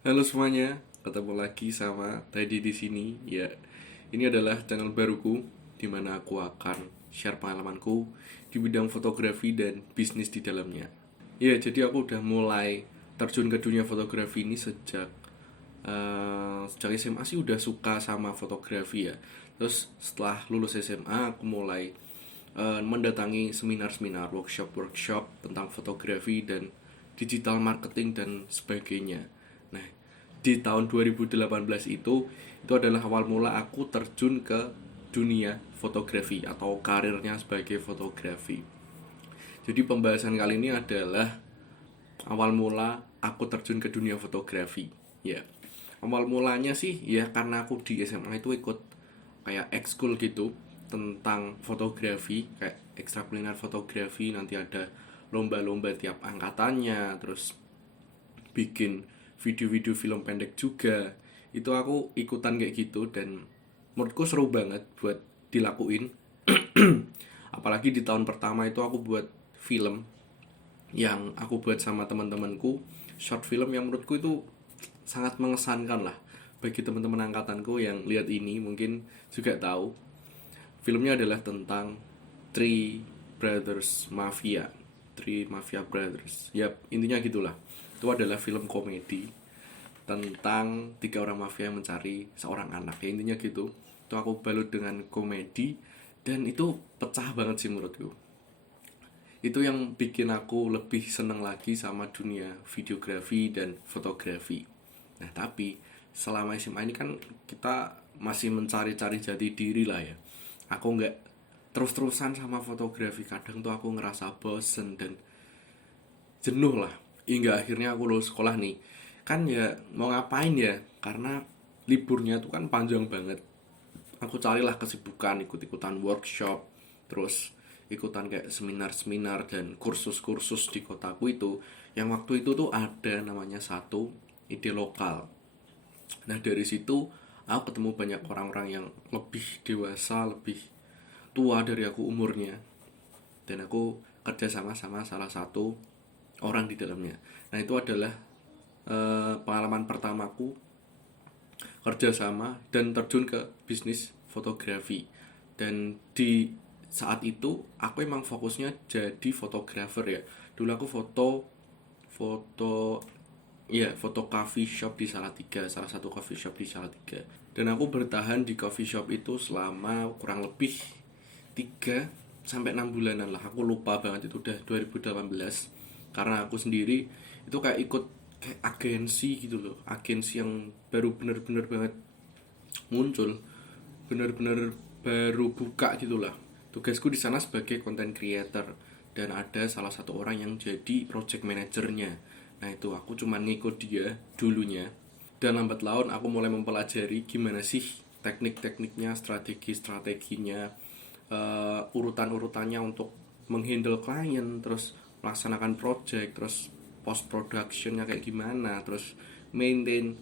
Halo semuanya, ketemu lagi sama Teddy di sini. Ya, ini adalah channel baruku di mana aku akan share pengalamanku di bidang fotografi dan bisnis di dalamnya. Ya, jadi aku udah mulai terjun ke dunia fotografi ini sejak SMA sih udah suka sama fotografi ya. Terus setelah lulus SMA aku mulai mendatangi seminar-seminar, workshop-workshop tentang fotografi dan digital marketing dan sebagainya. Nah, di tahun 2018 itu adalah awal mula aku terjun ke dunia fotografi atau karirnya sebagai fotografi. Jadi pembahasan kali ini adalah awal mula aku terjun ke dunia fotografi. Ya, awal mulanya sih ya karena aku di SMA itu ikut kayak ekskul gitu tentang fotografi, kayak ekstrakurikuler fotografi. Nanti ada lomba-lomba tiap angkatannya, terus bikin video-video film pendek juga. Itu aku ikutan kayak gitu dan menurutku seru banget buat dilakuin. Apalagi di tahun pertama itu aku buat film yang aku buat sama teman-temanku, short film yang menurutku itu sangat mengesankan lah. Bagi teman-teman angkatanku yang lihat ini mungkin juga tahu, filmnya adalah tentang Three Brothers Mafia, Three Mafia Brothers. Yap, intinya gitulah. Itu adalah film komedi tentang tiga orang mafia yang mencari seorang anak. Ya, intinya gitu. Itu aku balut dengan komedi dan itu pecah banget sih menurutku. Itu yang bikin aku lebih seneng lagi sama dunia videografi dan fotografi. Nah, tapi selama SMA ini kan kita masih mencari-cari jati diri lah ya. Aku nggak terus-terusan sama fotografi. Kadang tuh aku ngerasa bosen dan jenuh lah. Hingga akhirnya aku lulus sekolah nih. Kan ya mau ngapain ya? Karena liburnya tuh kan panjang banget. Aku carilah kesibukan, ikut-ikutan workshop, terus ikutan kayak seminar-seminar dan kursus-kursus di kotaku itu. Yang waktu itu tuh ada namanya satu ide lokal. Nah, dari situ aku ketemu banyak orang-orang yang lebih dewasa, lebih tua dari aku umurnya, dan aku kerja sama salah satu orang di dalamnya. Nah, itu adalah pengalaman pertamaku kerja sama dan terjun ke bisnis fotografi. Dan di saat itu aku emang fokusnya jadi fotografer ya. Dulu aku foto foto foto coffee shop di Salatiga, salah satu coffee shop di Salatiga. Dan aku bertahan di coffee shop itu selama kurang lebih 3 sampai 6 bulanan lah. Aku lupa banget, itu udah 2018. Karena aku sendiri itu kayak ikut kayak agensi gitu loh. Agensi yang baru bener-bener banget muncul, bener-bener baru buka gitulah. Tugasku di sana sebagai content creator dan ada salah satu orang yang jadi project manajernya. Nah, itu aku cuma ngikut dia dulunya. Dan lambat laun aku mulai mempelajari gimana sih teknik-tekniknya, strategi-strateginya, urutan-urutannya untuk menghandle klien, terus melaksanakan project, terus post productionnya kayak gimana, terus maintain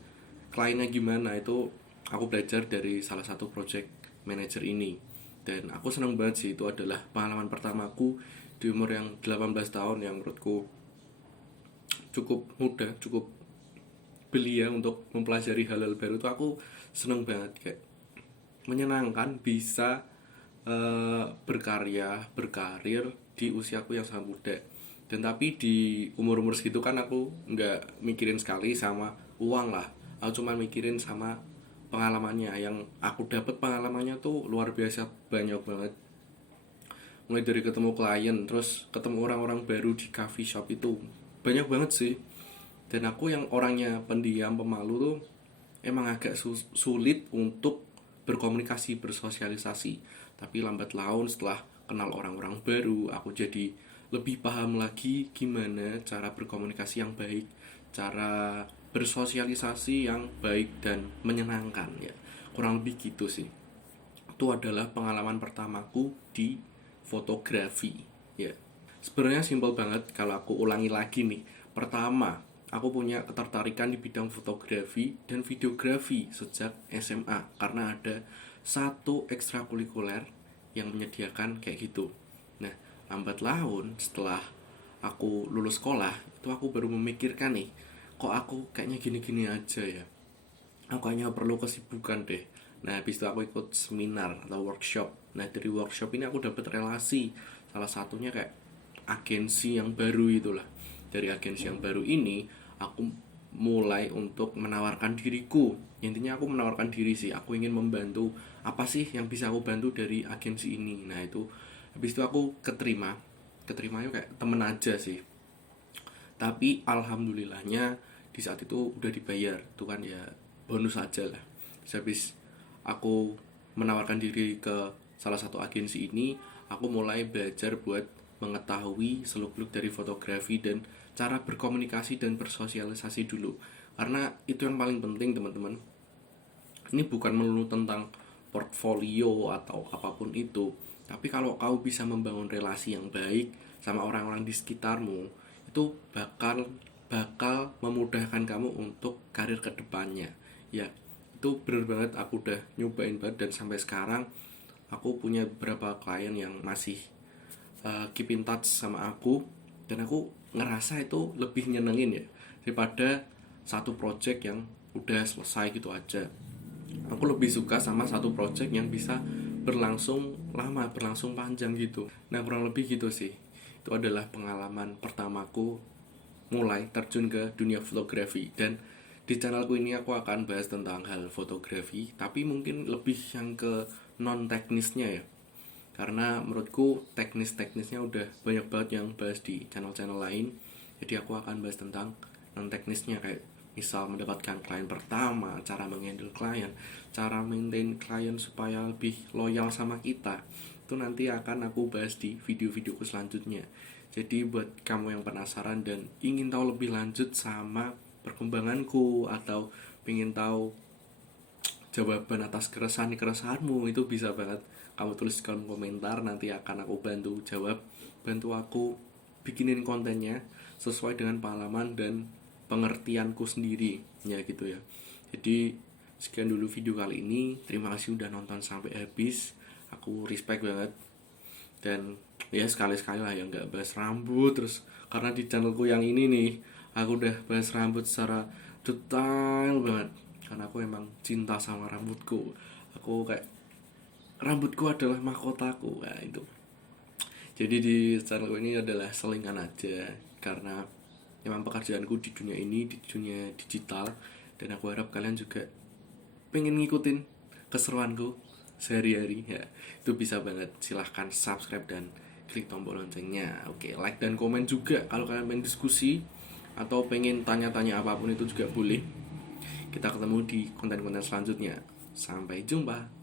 kliennya gimana. Itu aku belajar dari salah satu project manager ini. Dan aku senang banget sih, itu adalah pengalaman pertamaku di umur yang 18 tahun yang menurutku cukup muda, cukup belia untuk mempelajari hal-hal baru. Tuh aku seneng banget, kayak menyenangkan bisa berkarya, berkarir di usiaku yang sangat muda. Dan tapi di umur-umur segitu kan aku nggak mikirin sekali sama uang lah. Aku cuma mikirin sama pengalamannya. Yang aku dapat pengalamannya tuh luar biasa banyak banget. Mulai dari ketemu klien, terus ketemu orang-orang baru di coffee shop itu banyak banget sih. Dan aku yang orangnya pendiam, pemalu tuh emang agak sulit untuk berkomunikasi, bersosialisasi. Tapi lambat laun setelah kenal orang-orang baru, aku jadi lebih paham lagi gimana cara berkomunikasi yang baik, cara bersosialisasi yang baik dan menyenangkan ya. Kurang lebih gitu sih. Itu adalah pengalaman pertamaku di fotografi ya. Sebenarnya simpel banget kalau aku ulangi lagi nih. Pertama, aku punya ketertarikan di bidang fotografi dan videografi sejak SMA karena ada satu ekstrakurikuler yang menyediakan kayak gitu. Nah, lambat laun setelah aku lulus sekolah, itu aku baru memikirkan nih, kok aku kayaknya gini-gini aja ya, aku kayaknya perlu kesibukan deh. Nah habis itu aku ikut seminar atau workshop. Nah dari workshop ini aku dapat relasi, salah satunya kayak agensi yang baru itulah. Dari agensi yang baru ini aku mulai untuk menawarkan diriku. Intinya aku menawarkan diri sih, aku ingin membantu, apa sih yang bisa aku bantu dari agensi ini. Nah itu habis itu aku keterimanya kayak temen aja sih, tapi alhamdulillahnya di saat itu udah dibayar. Itu kan ya bonus aja lah. Terus habis aku menawarkan diri ke salah satu agensi ini, aku mulai belajar buat mengetahui seluk-beluk dari fotografi dan cara berkomunikasi dan bersosialisasi dulu. Karena itu yang paling penting teman-teman. Ini bukan melulu tentang portfolio atau apapun itu, tapi kalau kau bisa membangun relasi yang baik sama orang-orang di sekitarmu, itu bakal bakal memudahkan kamu untuk karir kedepannya. Ya itu bener banget, aku udah nyobain banget dan sampai sekarang aku punya beberapa klien yang masih keep in touch sama aku, dan aku ngerasa itu lebih nyenengin ya daripada satu project yang udah selesai gitu aja. Aku lebih suka sama satu project yang bisa berlangsung lama, berlangsung panjang gitu. Nah kurang lebih gitu sih. Itu adalah pengalaman pertamaku mulai terjun ke dunia fotografi. Dan di channelku ini aku akan bahas tentang hal fotografi, tapi mungkin lebih yang ke non teknisnya ya. Karena menurutku teknis-teknisnya udah banyak banget yang bahas di channel-channel lain. Jadi aku akan bahas tentang non teknisnya, kayak misal mendapatkan klien pertama, cara menghandle klien, cara maintain klien supaya lebih loyal sama kita. Itu nanti akan aku bahas di video-videoku selanjutnya. Jadi buat kamu yang penasaran dan ingin tahu lebih lanjut sama perkembanganku, atau ingin tahu jawaban atas keresahanmu, itu bisa banget kamu tulis di kolom komentar. Nanti akan aku bantu jawab, bantu aku bikinin kontennya sesuai dengan pengalaman dan pengertianku sendiri ya gitu ya. Jadi sekian dulu video kali ini, terima kasih udah nonton sampai habis, aku respect banget. Dan ya sekali-sekali lah yang gak bahas rambut terus, karena di channelku yang ini nih aku udah bahas rambut secara detail banget, karena aku emang cinta sama rambutku. Aku kayak rambutku adalah mahkotaku. Nah itu, jadi di channelku ini adalah selingan aja, karena memang pekerjaanku di dunia ini, di dunia digital, dan aku harap kalian juga pengen ngikutin keseruanku sehari-hari ya. Itu bisa banget, silahkan subscribe dan klik tombol loncengnya. Oke, like dan komen juga kalau kalian pengen diskusi atau pengen tanya-tanya apapun, itu juga boleh. Kita ketemu di konten-konten selanjutnya. Sampai jumpa.